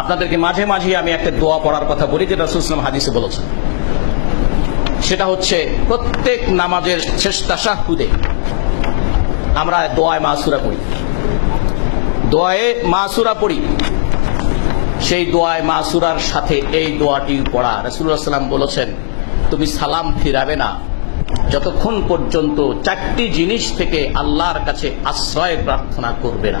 আপনাদেরকে মাঝে মাঝে আমি একটা দোয়া পড়ার কথা বলি যেটা সুসলাম হাদিসে বলেছেন সেটা হচ্ছে প্রত্যেক নামাজের শেষ তাসাহুদে আমরা দোয়ায় মাসুরা পড়ি দোয়ায় মাসুরা পড়ি সেই দোয়ায় মাসুরার সাথে এই দোয়াটি পড়া রসুল্লাহ সাল্লাম বলেছেন তুমি সালাম ফিরাবে না যতক্ষণ পর্যন্ত চারটি জিনিস থেকে আল্লাহর কাছে আশ্রয় প্রার্থনা করবে না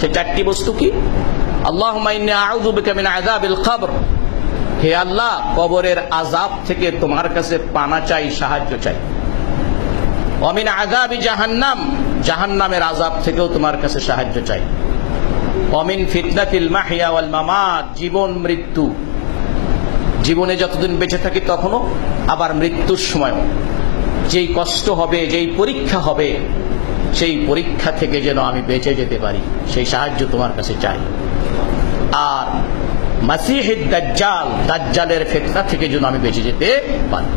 সে চারটি বস্তু কি আল্লাহ হে আল্লাহ কবরের আজাব থেকে তোমার কাছে পানা চাই সাহায্য চাই অমিন আজাবি জাহান্নাম জাহান্নামের আজাব থেকেও তোমার কাছে সাহায্য চাই অমিন ফিতনাতিল মাহিয়া ওয়াল মামাত জীবন মৃত্যু জীবনে যতদিন বেঁচে থাকি তখনও আবার মৃত্যুর সময়ও যেই কষ্ট হবে যেই পরীক্ষা হবে সেই পরীক্ষা থেকে যেন আমি বেঁচে যেতে পারি সেই সাহায্য তোমার কাছে চাই আর মাসিহিদ দাজ্জাল দাজ্জালের ফেতনা থেকে যেন আমি বেঁচে যেতে পারি